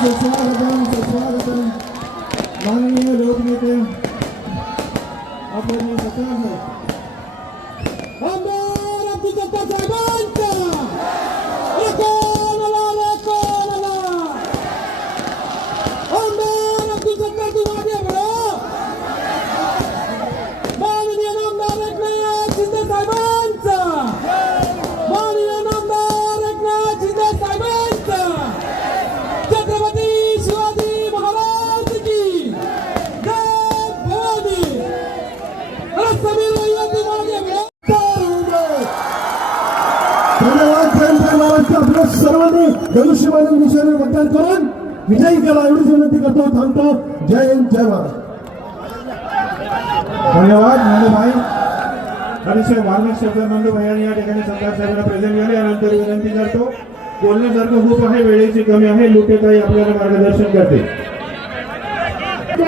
सुस्वागतम सुस्वागतम माननीय लोकनेते आपले सत्कार आमदार सर्वांनी धनुष्यबाण विषयावर मतदान करून विजयी केला. एवढीच विनंती करतो थांबतो. जय हिंद जय महाराष्ट्र धन्यवाद नंदूभाई अतिशय मार्मिक शब्द नंदूभाई आणि या ठिकाणी सरकार साहेबांना प्रेझेंट झाले यानंतर विनंती करतो बोलण्यासारखं खूप आहे वेळेची कमी आहे. लुटेताई आपल्याला मार्गदर्शन करते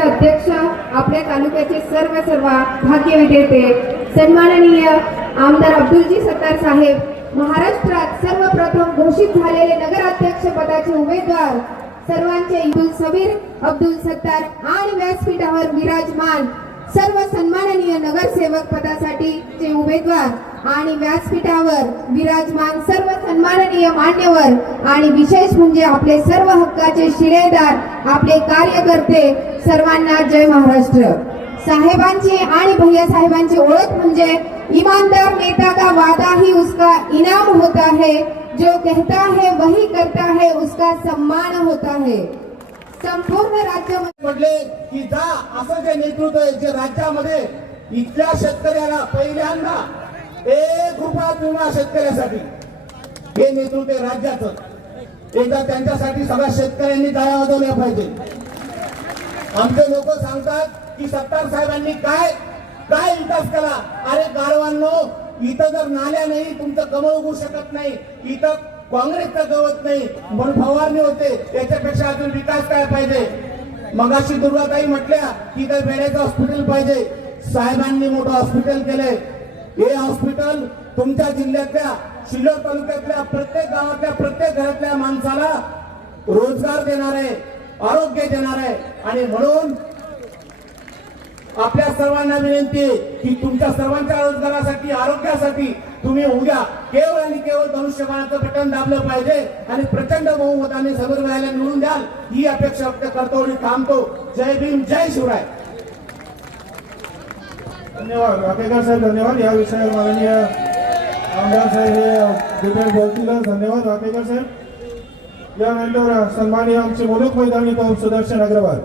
अध्यक्ष आपल्या तालुक्याचे सर्व सर्व भाग्य विजेते सन्माननीय आमदार अब्दुलजी सत्तार साहेब महाराष्ट्रात सर्वप्रथम घोषित झालेले नगराध्यक्ष पदाचे उमेदवार सर्वांचे अब्दुल सबीर अब्दुल सत्तार आणि व्यासपीठावर विराजमान सर्व सन्माननीय नगरसेवक पदासाठी चे उमेदवार आणि व्यासपीठावर विराजमान सर्व सन्माननीय मान्यवर आणि विशेष म्हणजे आपले सर्व हक्काचे शिलेदार आपले कार्यकर्ते सर्वांना जय महाराष्ट्र. साहेबांची आणि भैया साहेबांची ओळख म्हणजे ईमानदार नेता का वादा ही उसका इनाम होता है जो कहता है वही करता है उसका सम्मान होता है। संपूर्ण राज्य म्हटले की जा असं जे नेतृत्व आहे जे राज्यामध्ये इथल्या शेतकऱ्याला पहिल्यांदा एक रुपया विमा शेतकऱ्यासाठी हे नेतृत्व आहे राज्याचं. एकदा त्यांच्यासाठी सगळ्या शेतकऱ्यांनी दया वाजवल्या पाहिजे. आमचे लोक सांगतात की सत्तार साहेबांनी काय काय विकास केला? अरे गारवांनो इथं जर नाल्या नाही तुमचं कमळ उगू शकत नाही. इथं काँग्रेसचं गवत नाही. म्हणून फवारणी होते. याच्यापेक्षा अजून विकास काय पाहिजे? मगाशी दुर्गाताई म्हटल्या की इथं वेळेचं हॉस्पिटल पाहिजे. साहेबांनी मोठं हॉस्पिटल केलंय हे हॉस्पिटल तुमच्या जिल्ह्यातल्या शिल्लोर तालुक्यातल्या प्रत्येक गावातल्या प्रत्येक घरातल्या माणसाला रोजगार देणार आहे आरोग्य देणार. आहे आणि म्हणून आपल्या सर्वांना विनंती आहे की तुमच्या सर्वांच्या रोजगारासाठी आरोग्यासाठी तुम्ही उद्या केवळ आणि केवळ धनुष्यबाणाचं बटन दाबलं पाहिजे आणि प्रचंड बहुमताने समोर व्हायला मिळून द्याल ही अपेक्षा व्यक्त करतो आणि थांबतो. जय भीम जय शिवराय. धन्यवाद. वाटेकर साहेब धन्यवाद. या विषयावर माननीय आमदार साहेब हे डिबेट बोलतील. धन्यवाद वाटेकर साहेब. यानंतर सन्माननीय आमचे मुलुक मैदानी तो सुदर्शन अग्रवाल.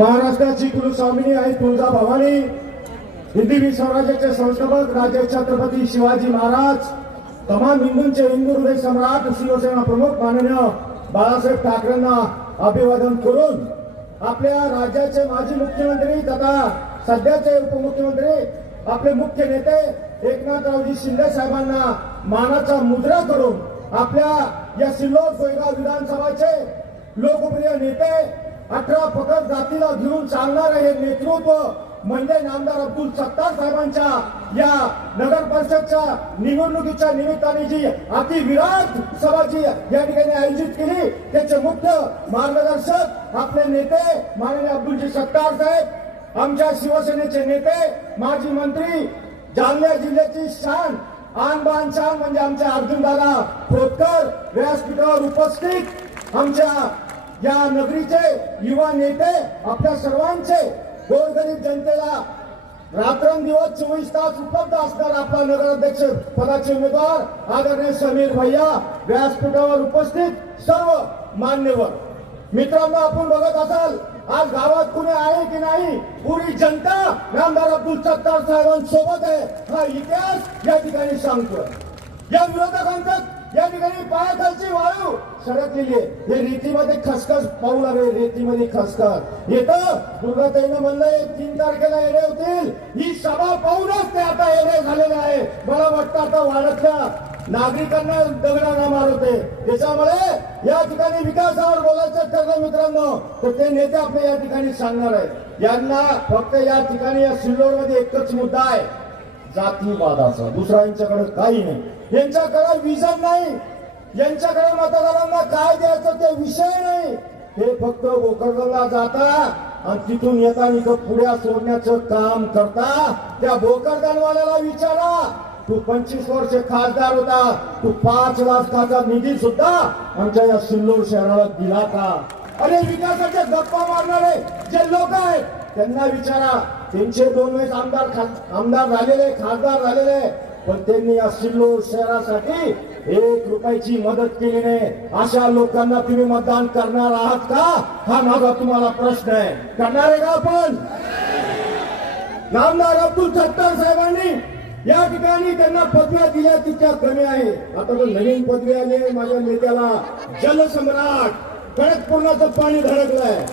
महाराष्ट्राची कुलस्वामिनी आहे तुळजा भवानी हिंदवी स्वराज्याचे संस्थापक राजे छत्रपती शिवाजी महाराज तमाम हिंदूंचे हिंदू हृदय सम्राट शिवसेना प्रमुख माननीय बाळासाहेब ठाकरेंना अभिवादन करून आपल्या राज्याचे माजी मुख्यमंत्री तथा सध्याचे उपमुख्यमंत्री आपले मुख्य नेते एकनाथरावजी शिंदे साहेबांना मानाचा मुद्रा करून आपल्या या सिल्लोड सोयगाव विधानसभाचे लोकप्रिय नेते अठरा पगत जातीला घेऊन चालणारे हे नेतृत्व म्हणजे नामदार अब्दुल सत्तार साहेबांच्या या नगर परिषदच्या निवडणुकीच्या निमित्ताने जी अतिविराट सभा जी या ठिकाणी आयोजित केली त्याचे मुख्य मार्गदर्शक आपले नेते माननीय अब्दुलजी सत्तार साहेब आमच्या शिवसेनेचे नेते माजी मंत्री जालना जिल्ह्याची शान आन बान शान म्हणजे अर्जुन अर्जुनदादा खोतकर व्यासपीठावर उपस्थित आमच्या या नगरीचे युवा नेते आपल्या सर्वांचे गोरगरीब जनतेला रात्रंदिवस चोवीस तास उपलब्ध असणार आपला नगराध्यक्ष पदाचे उमेदवार आदरणीय समीर भैया व्यासपीठावर उपस्थित सर्व मान्यवर. मित्रांनो आपण बघत असाल आज गावात कुणी आहे की नाही? पुरी जनता नामदार अब्दुल सत्तार साहेबांसोबत आहे. हा इतिहास या ठिकाणी सांगतो या विरोधकांचा या ठिकाणी पायाखालची वाळू सडकलेली आहे. हे रेतीमध्ये खसखस पाहू लागले रेतीमध्ये खसखस. येतं दुर्गाताईनं म्हणलंय तीन तारखेला येणे होतील. ही सभा पाहूनच ते आता येणे झालेले आहे. मला वाटतं आता वाढतल्या नागरिकांना दगडांना मारवते त्याच्यामुळे या ठिकाणी विकासावर बोलायचं ठरलं मित्रांनो. तर ते नेते आपले या ठिकाणी सांगणार आहे यांना फक्त या ठिकाणी या सिल्लोडमध्ये एकच मुद्दा आहे. जातीवादाचा. दुसऱ्यांच्याकडे काही नाही. यांच्याकडे विजन नाही. यांच्याकडे मतदारांना काय द्यायचं ते विषय नाही. हे फक्त भोकरदनला जाता आणि तिथून येताना इथं पुढ्या सोडण्याचं काम करता. त्या भोकरदनवाल्याला विचारा तू पंचवीस वर्ष खासदार होता. तू पाच लाखाचा निधी सुद्धा आमच्या या सिल्लोड शहराला दिला का? अरे विकासाच्या गप्पा मारणारे जे लोक आहेत त्यांना विचारा. त्यांचे दोन वेळेस आमदार आमदार झालेले खासदार झालेले. पण त्यांनी या सिल्लोड शहरासाठी एक रुपयाची मदत केली नाही अशा लोकांना तुम्ही मतदान करणार आहात का? हा माझा तुम्हाला प्रश्न आहे. करणार आहे का आपण? नामदार अब्दुल सत्तार साहेबांनी या ठिकाणी त्यांना पदव्या दिल्या तिच्या कमी आहे. आता तो नवीन पदवी आली आहे माझ्या नेत्याला. जलसम्राट कडकपूर्णाचं पाणी धडकलंय.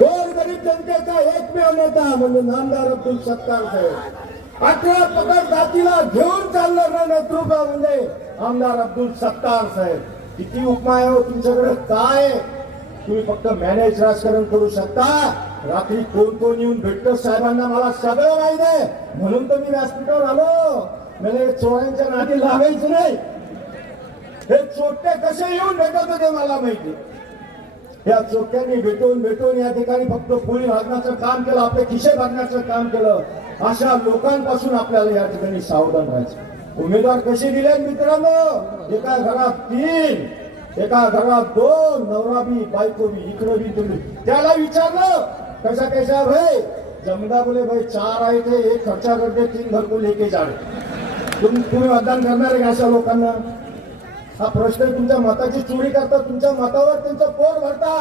गोर गरीब जनतेचा एकमेव नेता म्हणजे नामदार अब्दुल सत्तार साहेब. अठरा पकड जातीला घेऊन चालणारं नेतृत्व म्हणजे आमदार अब्दुल सत्तार साहेब किती उपमा आहे हो तुमच्याकडे? काय? तुम्ही फक्त मॅनेज राजकारण करू शकता. रात्री कोण कोण येऊन भेटतो साहेबांना मला सगळं माहीत आहे. म्हणून तर मी व्यासपीठावर आलो. मला चोरांच्या नादी लागायचं नाही. हे चोट्टे कसे येऊन भेटत होते मला माहिती. या चोट्यांनी भेटून भेटून या ठिकाणी फक्त पोळी भागण्याचं काम केलं आपले खिशे भागण्याचं काम केलं. अशा लोकांपासून आपल्याला या ठिकाणी सावधान राहायचं. उमेदवार कसे दिले मित्रांनो? एका घरात तीन एका घरात दोन नवरा बी बायको बी इकडं बी तुम्ही त्याला विचारलं कशा कशा भाई? जमदा बोले भाई चार आहे ते एक खर्चा करते तीन घर को लेके जाड तुम्ही तुम्ही मतदान करणार आहे अशा लोकांना? हा प्रश्न तुमच्या मताची चोरी करता तुमच्या मतावर त्यांचं पोर भरता.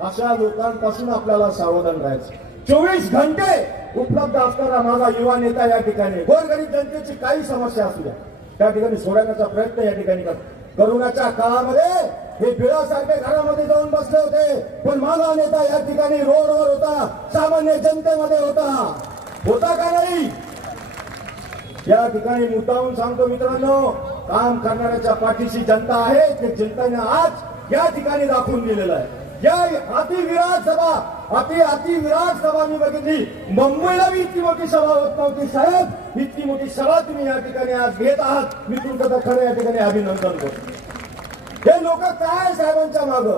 अशा लोकांपासून आपल्याला सावधान राहायचं. चोवीस घंटे उपलब्ध असणारा माझा युवा नेता या ठिकाणी. गोरगरीब जनतेची काही समस्या असू द्या. त्या ठिकाणी सोडवण्याचा प्रयत्न या ठिकाणी करतो करोनाच्या काळामध्ये हे बिळासारखे घरामध्ये जाऊन बसले होते. पण माझा नेता या ठिकाणी रोडवर होता. सामान्य जनतेमध्ये होता. होता का नाही? या ठिकाणी मुद्दाहून सांगतो मित्रांनो काम करणाऱ्याच्या पाठीशी जनता आहे. ते जनतेने आज या ठिकाणी दाखवून दिलेलं आहे. या अतिविराट सभा अति अति विराट सभा मी बघितली. मुंबईला बी इतकी मोठी सभा होत नव्हती साहेब. इतकी मोठी सभा तुम्ही या ठिकाणी आज घेत आहात. मी तुमचं तर खरं या ठिकाणी अभिनंदन करतो. हे लोक काय साहेबांच्या माग?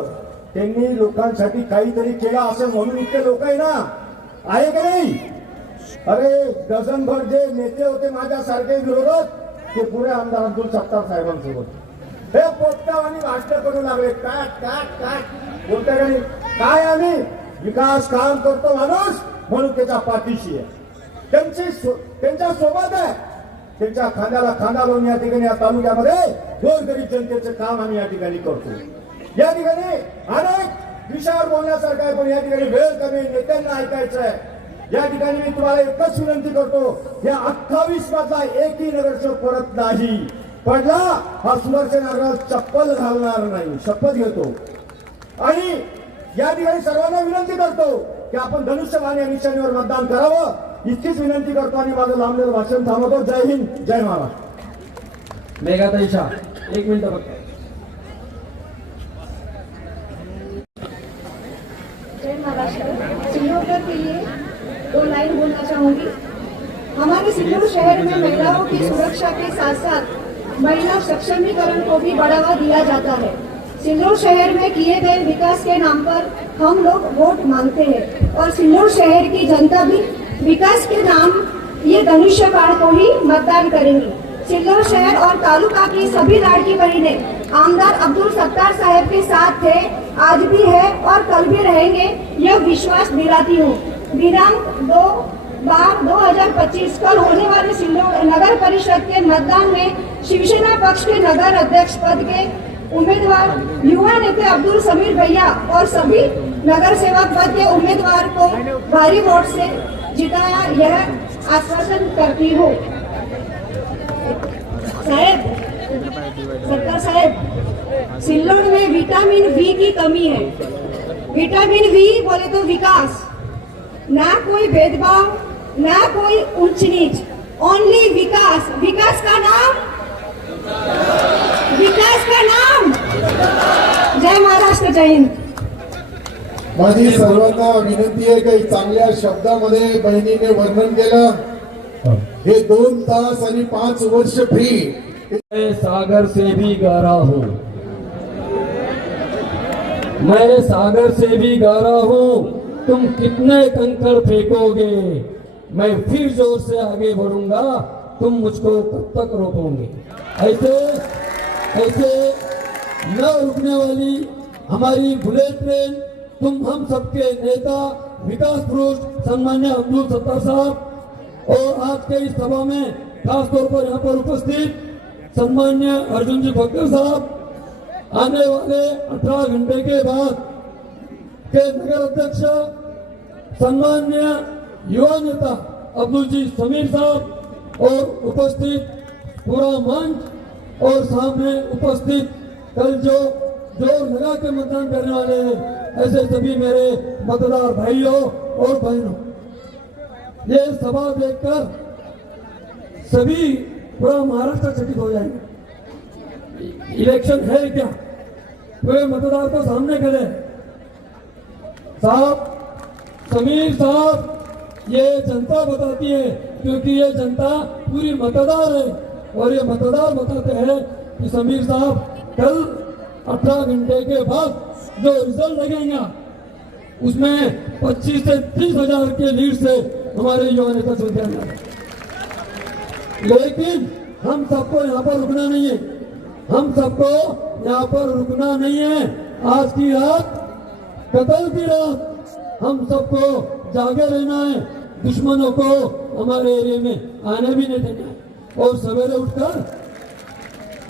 त्यांनी लोकांसाठी काहीतरी केलं असं म्हणून इतके लोक आहे ना? आहे का नाही? अरे डझनभर जे नेते होते माझ्यासारखे विरोधक ते पुढे आमदार अब्दुल सत्तार साहेबांसोबत. हे पोट्टा आणि भाषण करू लागले. काय काय काय बोलते का काय आम्ही? विकास काम करतो माणूस म्हणून त्याच्या पाठीशी आहे. त्यांची सो- त्यांच्यासोबत आहे. त्यांच्या खांद्याला खांदा लावून या ठिकाणी या तालुक्यामध्ये गोरगरीब जनतेचं काम आम्ही या ठिकाणी करतो. या ठिकाणी अनेक विषयावर बोलण्यासारखं आहे पण या ठिकाणी वेळ कमी नेत्यांना ऐकायचं आहे. या ठिकाणी मी तुम्हाला एकच विनंती करतो या अठ्ठावीस मधला एकही नगरसेवक परत नाही. पडला हा सुदर्शन नगर चप्पल घालणार नाही शपथ घेतो. आणि या ठिकाणी सर्वांना विनंती करतो की आपण धनुष्यबाण या निशाणीवर मतदान करावं. इतकीच विनंती करतो आणि माझं लांबलेलं भाषण थांबवतो. जय हिंद जय महाराष्ट्र. मेघाताई शाह एक मिनिट फक्त जय महाराष्ट्र. सिल्लोडकर के लिए दो लाइन बोलना चाहूँगी. हमारे सिल्लोड शहर में महिलाओं की सुरक्षा के साथ साथ महिला सक्षमीकरण को भी बढ़ावा दिया जाता है। सिल्लोड शहर में किए गए विकास के नाम पर हम लोग वोट मांगते हैं। और सिल्लोड शहर की जनता भी विकास के नाम, ये धनुष्य बाढ़ को ही मतदान करेंगी। सिल्लोड शहर और तालुका की सभी लाड़की बहनें, आमदार अब्दुल सत्तार साहब के साथ थे आज भी है और कल भी रहेंगे, यह विश्वास दिलाती हूँ। दिनांक दो बार 2025 कल होने वाले सिल्लोड नगर परिषद के मतदान में शिवसेना पक्ष के नगर अध्यक्ष पद के उम्मीदवार युवा नेता अब्दुल समीर भैया और सभी नगर सेवक पद के उम्मीदवार को भारी वोट से जिताया यह आश्वासन करती हूँ। साहेब सरकार साहेब, सिल्लोड में विटामिन वी की कमी है। विटामिन वी बोले तो विकास। ना कोई भेदभाव, ना कोई ऊंच नीच ओनली विकास। विकास का नाम विकास का नाम जय महाराष्ट्र जय हिंद माझी सर्वांना विनंती आहे काही चांगल्या शब्दामध्ये बहिणीने वर्णन केलं. हे. दोन तास आणि पाच वर्ष फ्री सागर से भी गहरा हूँ. मैं सागर से भी गहरा हूँ. तुम कितने कंकड़ फेंकोगे? मैं फिर ज़ोर से आगे बढ़ूँगा. तुम मुझको कब तक रोकोगे? ऐसे ऐसे न रुकने वाली हमारी बुलेट ट्रेन तुम हम सबके नेता विकास पुरुष सम्मान्य अब्दुल सत्तार साहब। और आज के इस सभा में खास तौर पर यहाँ पर उपस्थित सम्मान्य अर्जुन जी भक्कर साहब। आने वाले 18 घंटे के बाद के नगर अध्यक्ष सम्मान्य युवा नेता अब्दुल जी समीर साहब और उपस्थित पूरा मंच और सामने उपस्थित कल जो ज़ोर लगा के मतदान करने वाले हैं ऐसे सभी मेरे मतदार भाइयों और बहनों, ये सभा देखकर सभी पूरा महाराष्ट्र चकित हो जाएँगे। इलेक्शन है क्या? पूरे मतदार को सामने करे साहब, समीर साहब, ये जनता बताती है, क्योंकि ये जनता पूरी मतदार है और ये मतदार बताते हैं कि समीर साहब कल 18 घंटे के बाद जो रिज़ल्ट लगेगा, उसमें 25 से 30 हज़ार के लीड से हमारे युवा नेता चुन जाएँगे। लेकिन हम सबको यहाँ पर रुकना नहीं है। हम सबको यहाँ पर रुकना नहीं है। आज की रात, कतल की रात, हम सबको जागे रहना है। दुश्मनों को हमारे एरिया में आने भी नहीं देना है। और सवेरे उठकर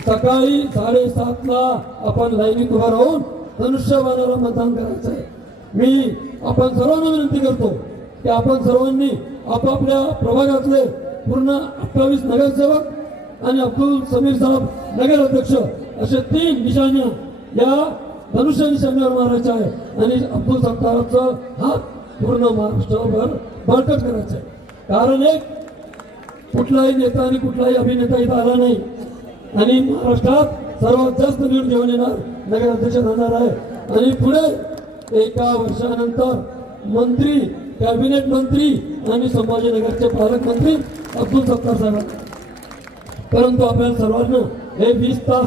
सकाळी साडेसातला आपण लाईनीत उभा राहून धनुष्यबाणाला मतदान करायचं आहे. मी आपण सर्वांना विनंती करतो की आपण सर्वांनी आपापल्या प्रभागातले पूर्ण अठ्ठावीस नगरसेवक आणि अब्दुल समीर साहेब नगर अध्यक्ष असे तीन निशाण्या या धनुष्य निशाण्यावर मारायच्या आहे. आणि अब्दुल सत्ताराचा हात पूर्ण महाराष्ट्रावर बळकट करायचा आहे. कारण एक कुठलाही नेता आणि कुठलाही अभिनेता इथं आला नाही. आणि महाराष्ट्रात सर्वात जास्त लीड घेऊन येणार नगराध्यक्ष राहणार आहे. आणि पुढे एका वर्षानंतर मंत्री कॅबिनेट मंत्री आणि संभाजीनगरचे पालकमंत्री अब्दुल सत्तार साहेब परंतु आपल्याला सर्वांना हे वीस तास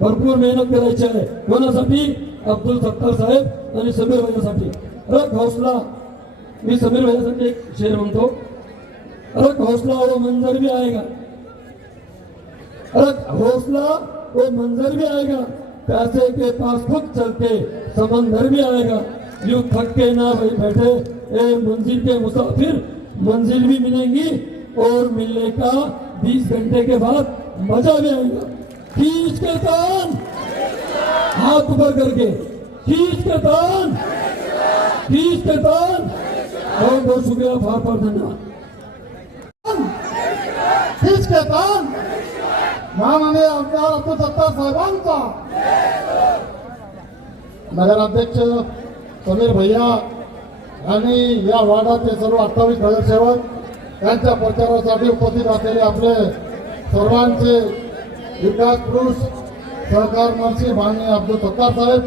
भरपूर मेहनत करायची आहे. कोणासाठी? अब्दुल सत्तार साहेब आणि समीर भाईसाठी. रक हौसला मी समीर भाईसाठी एक शेर म्हणतो. रख हौसला वो मंजर भी आएगा हौसला वो मंजर भी आएगा, पैसे के पास खुद चलते समंदर भी आएगा। यूँ थक के ना बैठे, ए, मंजिल के मुसाफिर, मंजिल भी मिलेंगी और मिलने का बीस घंटे के बाद मज़ा भी आएगा। खींच के तान हाथ ऊपर करके। खींच के तान खींच के तान बहुत बहुत शुक्रिया फार फार धन्यवाद हीच ताण माननीय आमदार अब्दुल सत्तार साहेबांचा. नगराध्यक्ष समीर भैया आणि या वार्डाचे सर्व अठ्ठावीस नगरसेवक त्यांच्या प्रचारासाठी उपस्थित असलेले आपले सर्वांचे विकास पुरुष सहकार मंत्री माननीय अब्दुल सत्तार साहेब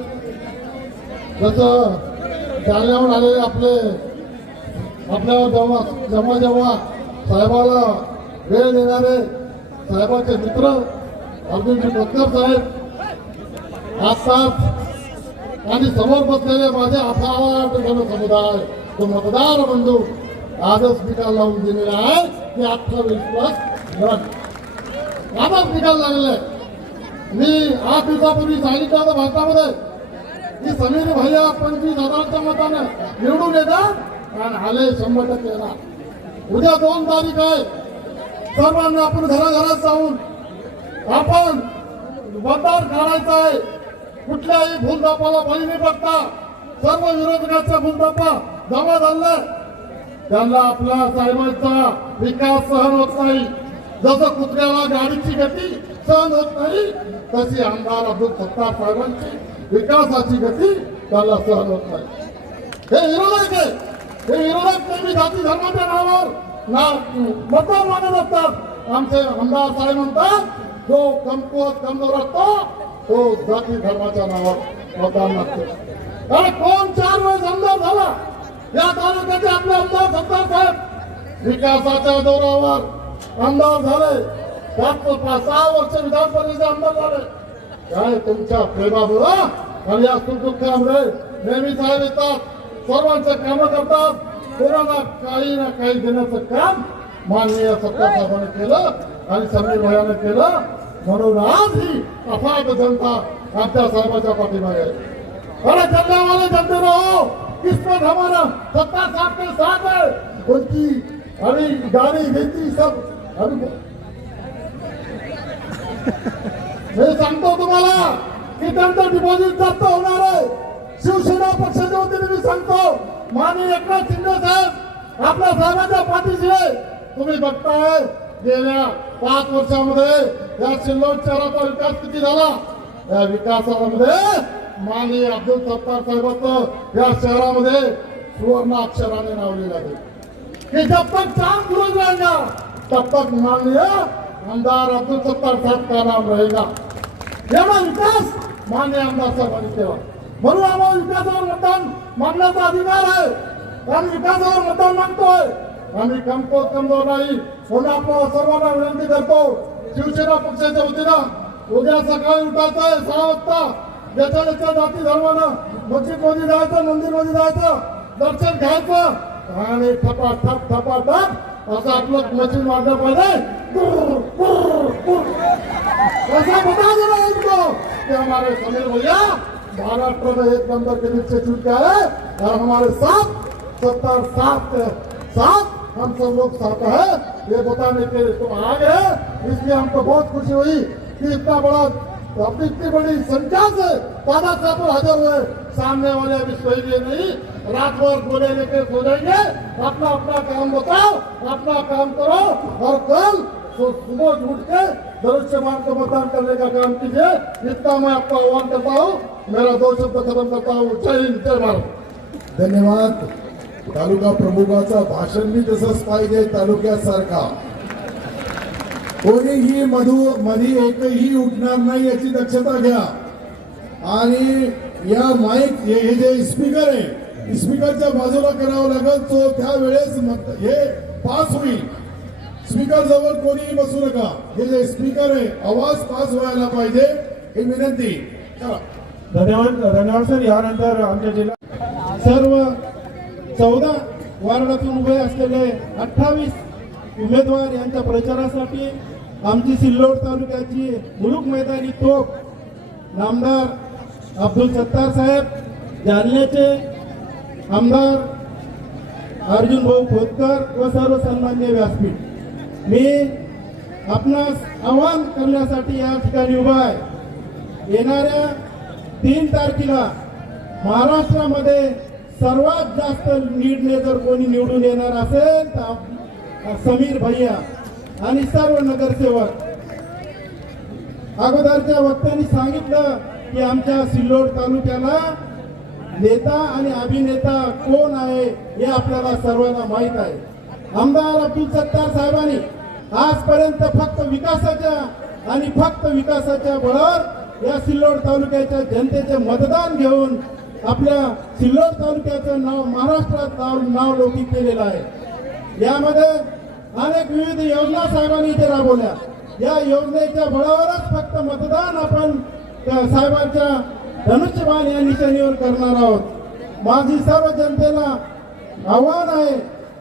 जसं जालन्याहून आलेले आपले आपल्या जेव्हा जेव्हा जेव्हा साहेबाला वेळ देणारे साहेबांचे मित्र अर्जुनजी मतकर साहेब आताच आणि समोर बसलेले माझे अफाट जनसमुदाय तो मतदार बंधू आजच निकाल लावून दिलेला आहे. की अठ्ठावीस विश्वास आजच निकाल लागलेला मी आठ दिवसापूर्वी सांगितलं होतं भारतामध्ये की समीर भैया पंचवीस हजारच्या मताने निवडून येतात आणि आले शंभर टक्के येणार. उद्या दोन तारीख आहे. सर्वांना आपण घराघरात जाऊन आपण मतदार काढायचा आहे. कुठल्याही भूलदापाला बळी नाही बघता सर्व विरोधकांचा भूलदापा जमा झालाय. त्यांना आपल्या साहेबांचा विकास सहन होत नाही. जसं कुत्र्याला गाडीची गती सहन होत नाही तशी आमदार अब्दुल सत्तार साहेबांची विकासाची गती त्याला सहन होत नाही. हे विरोधक आहे. हे विरोधक नेहमी जाती धर्माच्या नावावर ना मतदार मानत असतात आमचे आमदार साहेब म्हणतात जो कमकुवत कमजोर असतो तो जाती धर्माच्या नावात मतदान लागतो अरे कोण चार वेळेस आमदार झाला या तालुक्याचे आपले आमदार सत्तार साहेब विकासाच्या दौऱ्यावर आमदार झाले त्यात सहा वर्ष विधान परिषदेचे आमदार झाले काय तुमच्या प्रेमामुळं आणि या सुखदुःखामध्ये नेहमी साहेब येतात सर्वांचे कामं करतात कोणाला काही ना काही देण्याचं काम माननीय सत्ता साहेबांनी केलं आणि समीर भयाने केलं. म्हणून आज ही अफाट जनता आमच्या साहेबाच्या पाठीमागे अरे जनता वाले जनते रहो किस्मत हमारा सत्ता साहब के साथ है उनकी अभी गाड़ी घेतली सब. अभी मी सांगतो तुम्हाला की त्यांचं डिपॉझिट जास्त होणार आहे. शिवसेना पक्षाच्या वतीने मी सांगतो. माननीय एकनाथ शिंदे साहेब आपल्या साहेबांच्या पाठीशी तुम्ही बघताय गेल्या पाच वर्षामध्ये या सिल्लोड शहराचा विकास किती झाला? या विकासामध्ये माननीय अब्दुल सत्तार साहेबांचं या शहरामध्ये सुवर्ण अक्षराने नाव लिहिलं आहे की जब तक चांद सूरज रहेगा तब तक माननीय आमदार अब्दुल सत्तार साहेब का नाम रहेगा एवढा विकास मान्य आमदार साहेबांनी केला. म्हणून आम्हाला विकासावर मतदान मागण्याचा अधिकार आहे. आम्ही विकासावर मतदान मागतोय. आम्ही कमकोत कमजोर नाही. म्हणून आपल्याला सर्वांना विनंती करतो. शिवसेना पक्षाच्या वतीनं उद्या सकाळी उठायचं आहे सहा वाजता. ज्याच्या ज्याच्या जाती धर्मानं मस्जिदमध्ये जायचं मंदिरमध्ये जायचं दर्शन घ्यायचं आणि ठपा ठप ठपा ठप असं आपलं मशीन वाढलं पाहिजे कुर्र, कुर्र, कुर्र. ऐसा बता देना हमारे समीर भैया महाराष्ट्र में एक नंबर के नीचे चुन के आए और हमारे साथ सत्तर सात साथ हम सब लोग साथ है। ये बताने के लिए तुम आ गए इसलिए हमको बहुत खुशी हुई कि इतना बड़ा अपनी इतनी बड़ी संख्या से दादा साहब हाजिर हुए। सामने वाले अभी सोएँगे नहीं। रात भर बोले लेके सो जाएँगे। अपना अपना काम बताओ, अपना काम करो और कल तो सुबह उठ के दरुष्यमान को मतदान करने का काम कीजिए। इतना मैं आपको आह्वान करता हूँ। मेरा दो शब्द खत्म करता हूँ. जय हिंद जय भारत. धन्यवाद. तालुका प्रमुखाचा भाषण मी तसंच पाहिजे तालुक्यासारखा. कोणीही मधू मधी एकही उठणार नाही याची दक्षता घ्या. आणि या माईक हे हे जे स्पीकर आहे स्पीकरच्या बाजूला करावं लागेल तो त्यावेळेस हे पास होईल. स्पीकर जवळ कोणीही बसू नका. हे जे स्पीकर आहे आवाज पास व्हायला पाहिजे ही विनंती. चला. धन्यवाद. धन्यवाद सर. यानंतर आमच्या जिल्हा सर्व चौदा वार्डातून उभे असलेले अठ्ठावीस उमेदवार यांच्या प्रचारासाठी आमची सिल्लोड तालुक्याची मुलुक मैदानी तोप नामदार अब्दुल सत्तार साहेब जालन्याचे आमदार अर्जुन भाऊ खोतकर व सर्व सन्मान्य व्यासपीठ. मी आपणास आवाहन करण्यासाठी या ठिकाणी उभा आहे. येणाऱ्या तीन तारखेला महाराष्ट्रामध्ये सर्वात जास्त लीडने जर कोणी निवडून येणार असेल तर समीर भैया आणि सर्व नगरसेवक. अगोदरच्या वक्त्यांनी सांगितलं की आमच्या सिल्लोड तालुक्याला नेता आणि अभिनेता कोण आहे हे आपल्याला सर्वांना माहीत आहे. आमदार अब्दुल सत्तार साहेबांनी आजपर्यंत फक्त विकासाच्या आणि फक्त विकासाच्या बळावर या सिल्लोड तालुक्याच्या जनतेचे मतदान घेऊन आपल्या सिल्लोड तालुक्याचं नाव महाराष्ट्रात नाव नाव लौकिक केलेलं आहे. यामध्ये अनेक विविध योजना साहेबांनी इथे राबवल्या. या योजनेच्या बळावरच फक्त मतदान आपण त्या साहेबांच्या धनुष्यबाण या निशाणीवर करणार आहोत. माझी सर्व जनतेला आव्हान आहे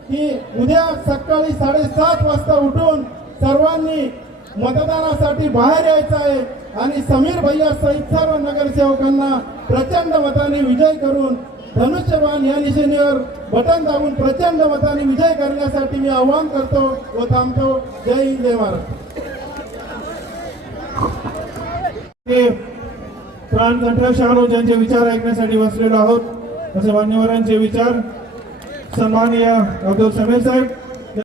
की उद्या सकाळी साडेसात वाजता उठून सर्वांनी मतदानासाठी बाहेर यायचं आहे. आणि समीर भैया सहित सर्व नगरसेवकांना प्रचंड मताने विजय करून धनुष्यबाण या निशेनेवर बटन दाबून प्रचंड मताने विजय करण्यासाठी मी आवाहन करतो व थांबतो. जय हिंद जय महाराष्ट्र प्राण कंठ्याशी आलो यांचे विचार ऐकण्यासाठी बसलेलो आहोत असे मान्यवरांचे विचार सन्माननीय अब्दुल समीर साहेब.